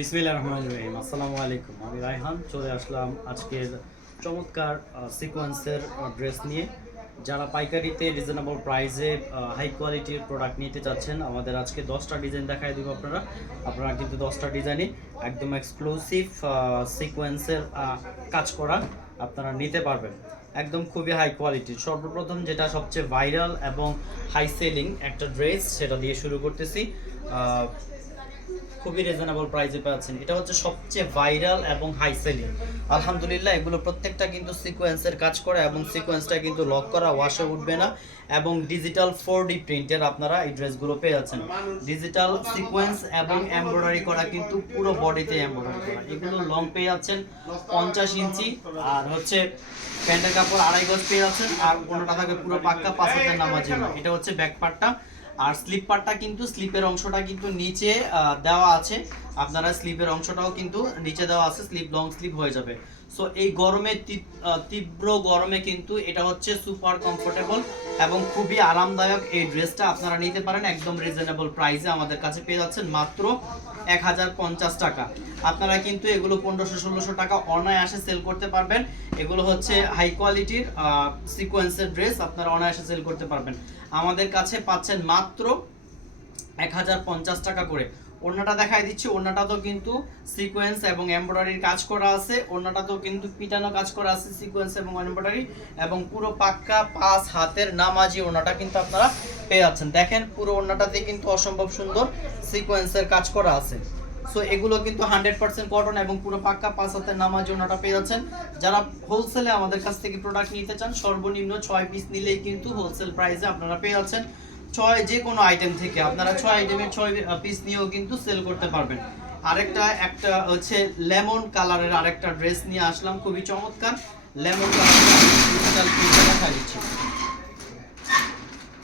বিসমিল্লাহ রহমান রহিম। আসসালামু আলাইকুম। আমি রায়হান, চলে আসলাম আজকের চমৎকার সিকোয়েন্সের ড্রেস নিয়ে। যারা পাইকারিতে রিজনেবল প্রাইসে হাই কোয়ালিটির প্রোডাক্ট নিতে চাচ্ছেন, আমাদের আজকে দশটা ডিজাইন দেখাই দিব আপনারা। আপনারা কিন্তু দশটা ডিজাইনই একদম এক্সক্লুসিভ সিকোয়েন্সের কাজ করা আপনারা নিতে পারবেন। একদম খুবই হাই কোয়ালিটির সর্বপ্রথম যেটা সবচেয়ে ভাইরাল এবং হাই সেলিং একটা ড্রেস সেটা দিয়ে শুরু করতেছি। খুবই রিজনেবল প্রাইসে পাচ্ছেন। এটা হচ্ছে সবচেয়ে ভাইরাল এবং হাই সেলিং আলহামদুলিল্লাহ, এগুলো প্রত্যেকটা কিন্তু সিকোয়েন্সের কাজ করে এবং সিকোয়েন্সটা কিন্তু লক করা ওয়াশে উঠবে না এবং ডিজিটাল ফোর ডি প্রিন্টের আপনারা এই ড্রেসগুলো পেয়ে যাচ্ছেন। ডিজিটাল সিকোয়েন্স এবং এমব্রয়ডারি করা কিন্তু পুরো বডিতে এমব্রয়ডারি করা। এগুলো লং পেয়ে যাচ্ছেন পঞ্চাশ ইঞ্চি, আর হচ্ছে প্যান্টের কাপড় আড়াই গজ পেয়ে যাচ্ছেন, আর কোনোটা থাকে পুরো পাক্কা পাঁচ হাজার নামাজি এটা হচ্ছে ব্যাক পার্টটা আর স্লিপ পার্টটা কিন্তু স্লিপের অংশটা কিন্তু নিচে দেওয়া আছে। আপনারা স্লিপের অংশটাও কিন্তু নিচে দেওয়া আছে স্লিপ লং স্লিপ হয়ে যাবে। সো এই গরমে তীব- তীব্র গরমে কিন্তু এটা হচ্ছে সুপার কমফোর্টেবল এবং খুবই আরামদায়ক এই ড্রেসটা আপনারা নিতে পারেন একদম রিজনেবল প্রাইসে আমাদের কাছে পেয়ে যাচ্ছেন মাত্র এক হাজার পঞ্চাশ টাকা। আপনারা কিন্তু এগুলো পনেরোশো, ষোলোশো টাকা অনায়াসে সেল করতে পারবেন। এগুলো হচ্ছে হাই কোয়ালিটির সিকোয়েন্সের ড্রেস আপনারা অনায়াসে সেল করতে পারবেন। আমাদের কাছে পাচ্ছেন মাত্র এক হাজার পঞ্চাশ টাকা করে। ওড়নাটা দেখাই দিচ্ছি, ওড়নাটাতেও কিন্তু সিকোয়েন্স এবং এমব্রয়ডারির কাজ করা আছে, ওড়নাটাতেও কিন্তু পিটানো কাজ করা আছে সিকোয়েন্স এবং এমব্রয়ডারি এবং পুরো পাক্কা পাঁচ হাতের নামাজি ওড়নাটা কিন্তু আপনারা পেয়ে যাচ্ছেন। দেখেন, পুরো ওড়নাটাতে কিন্তু অসম্ভব সুন্দর সিকোয়েন্সের কাজ করা আছে। সো এগুলো কিন্তু হান্ড্রেড পার্সেন্ট কটন এবং পুরো পাক্কা পাঁচ হাতের নামাজ ওনাটা পেয়ে যাচ্ছেন। যারা হোলসেলে আমাদের কাছ থেকে প্রোডাক্ট নিতে চান, সর্বনিম্ন ছয় পিস নিলেই কিন্তু হোলসেল প্রাইসে আপনারা পেয়ে যাচ্ছেন। ছয় যে কোনো আইটেম থেকে আপনারা ছয় আইটেমের ছয় পিস নিয়েও কিন্তু সেল করতে পারবেন। আরেকটা, একটা হচ্ছে লেমন কালারের আরেকটা ড্রেস নিয়ে আসলাম, খুবই চমৎকার। লেমন কালার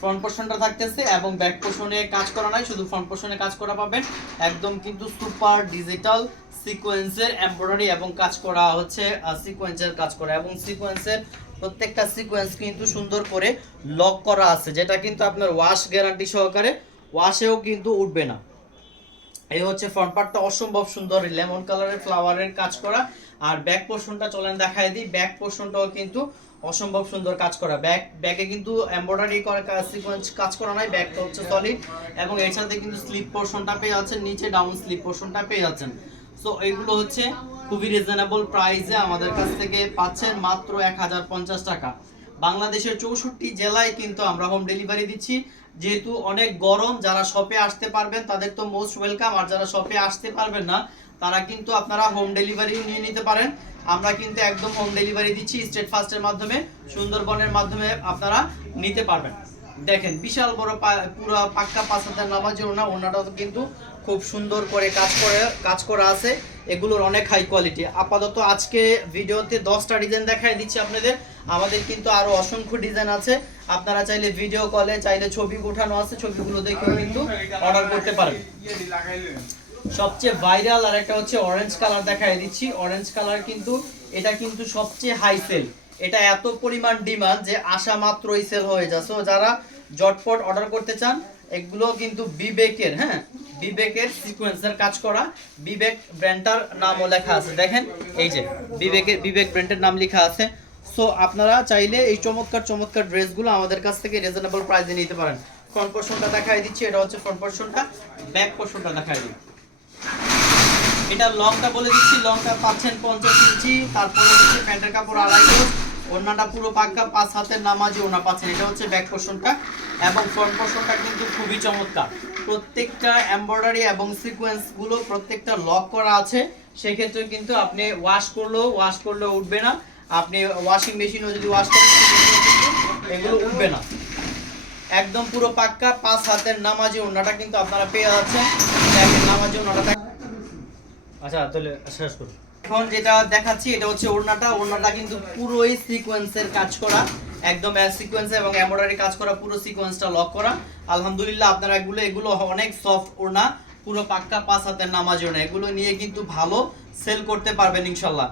ফ্রন্ট পোর্শনটা থাকতেছে এবং ব্যাক পোর্শনে কাজ করা নাই, শুধু ফ্রন্ট পোর্শনে কাজ করা পাবেন। একদম কিন্তু সুপার ডিজিটাল সিকোয়েন্সের এমব্রয়ডারি এবং কাজ করা হচ্ছে সিকোয়েন্সের কাজ করা। এবং সিকোয়েন্সের প্রত্যেকটা সিকোয়েন্স কিন্তু সুন্দর করে লক করা আছে, যেটা কিন্তু আপনার ওয়াশ গ্যারান্টি সহকারে ওয়াশেও কিন্তু উঠবে না। এই হচ্ছে ফ্রন্ট পার্টটা অসম্ভব সুন্দর লেমন কালারের ফ্লাওয়ারের কাজ করা। আর ব্যাক পোর্শনটা চলেন দেখাই দিই ব্যাক পোর্শনটাও কিন্তু অসম্ভব সুন্দর কাজ করা। ব্যাক ব্যাকে কিন্তু এমব্রয়ডারি করা সিকোয়েন্স কাজ করা নাই ব্যাকটা হচ্ছে সলিড এবং এর সাথে কিন্তু স্লিপ পোর্শনটা পেয়ে যাচ্ছেন, নিচে ডাউন স্লিপ পোর্শনটা পেয়ে যাচ্ছেন। সো এইগুলো হচ্ছে খুবই রিজনেবল প্রাইসে আমাদের কাছ থেকে পাচ্ছেন মাত্র এক হাজার পঞ্চাশ টাকা। বাংলাদেশের চৌষট্টি জেলায় কিন্তু আমরা হোম ডেলিভারি দিচ্ছি। যেহেতু অনেক গরম, যারা শপে আসতে পারবেন তাদের তো মোস্ট ওয়েলকাম আর যারা শপে আসতে পারবেন না, তারা কিন্তু আপনারা হোম ডেলিভারিও নিয়ে নিতে পারেন। আমরা কিন্তু একদম হোম ডেলিভারি দিচ্ছি স্টেট ফাস্টের মাধ্যমে, সুন্দরবনের মাধ্যমে আপনারা নিতে পারবেন। দেখেন, বিশাল বড় পুরো পাক্কা পাঁচ হাজার নামাজের ওনা, ওনাটাও কিন্তু খুব সুন্দর করে কাজ করে, কাজ করা আছে। এগুলোর অনেক হাই কোয়ালিটি আপাতত আজকে ভিডিওতে দশটা ডিজাইন দেখাই দিচ্ছি আপনাদের। আমাদের কিন্তু আরও অসংখ্য ডিজাইন আছে। আপনারা চাইলে ভিডিও কলে চাইলে ছবি উঠানো আছে, ছবিগুলো দেখেও কিন্তু অর্ডার করতে পারেন সবচেয়ে ভাইরাল আর একটা হচ্ছে অরেঞ্জ কালার দেখাই দিচ্ছি। অরেঞ্জ কালার কিন্তু, এটা কিন্তু সবচেয়ে হাই সেল এটা এত পরিমাণ ডিমান্ড যে আসা মাত্রই সেল হয়ে যাচ্ছে যারা জটপট অর্ডার করতে চান, এগুলো কিন্তু বিবেকের হ্যাঁ? বিবেকের সিকোয়েন্সের কাজ করা। বিবেক ব্র্যান্ডটার নামও লেখা আছে, দেখেন। এই যে, বিবেকের বিবেক ব্র্যান্ডের নাম লেখা আছে। সো আপনারা চাইলে এই চমৎকার চমৎকার ড্রেসগুলো আমাদের কাছ থেকে রিজনেবল প্রাইসে নিতে পারেন। ফ্রন্ট পোর্শনটা দেখাই দিচ্ছি, এটা হচ্ছে ফ্রন্ট পোর্শনটা ব্যাক পোর্শনটা দেখাই দিই। এটা লংটা বলে দিচ্ছি লংটা পাচ্ছেন পঞ্চাশ ইঞ্চি। তারপরে হচ্ছে প্যান্টের কাপড় আড়াই গজ ওড়নাটা পুরো পাক্কা, পাঁচ হাতের নামাজি ওনা পাচ্ছেন। এটা হচ্ছে ব্যাক পোর্শনটা এবং ফ্রন্ট পোর্শনটা কিন্তু খুবই চমৎকার। প্রত্যেকটা এমব্রয়ডারি এবং সিকোয়েন্সগুলো প্রত্যেকটা লক করা আছে। সেক্ষেত্রে কিন্তু আপনি ওয়াশ করলেও ওয়াশ করলেও উঠবে না। আপনি ওয়াশিং মেশিনও যদি ওয়াশ করেন এগুলো উঠবে না। একদম পুরো পাক্কা, পাঁচ হাতের নামাজি ওনাটা কিন্তু আপনারা পেয়ে যাচ্ছেন। নামাজি ওনাটা আচ্ছা তাহলে শেষ করুন। এখন যেটা দেখাচ্ছি, এটা হচ্ছে ওড়নাটা। ওড়নাটা কিন্তু পুরোই সিকোয়েন্সের কাজ করা। একদম সিকোয়েন্স এবং এমব্রয়ডারি কাজ করা, পুরো সিকোয়েন্সটা লক করা। আলহামদুলিল্লাহ, আপনারা এগুলো এগুলো অনেক সফট ওড়না। পুরো পাক্কা পাঁচ হাতের নামাজ ওড়না। এগুলো নিয়ে কিন্তু ভালো সেল করতে পারবেন ইনশাল্লাহ।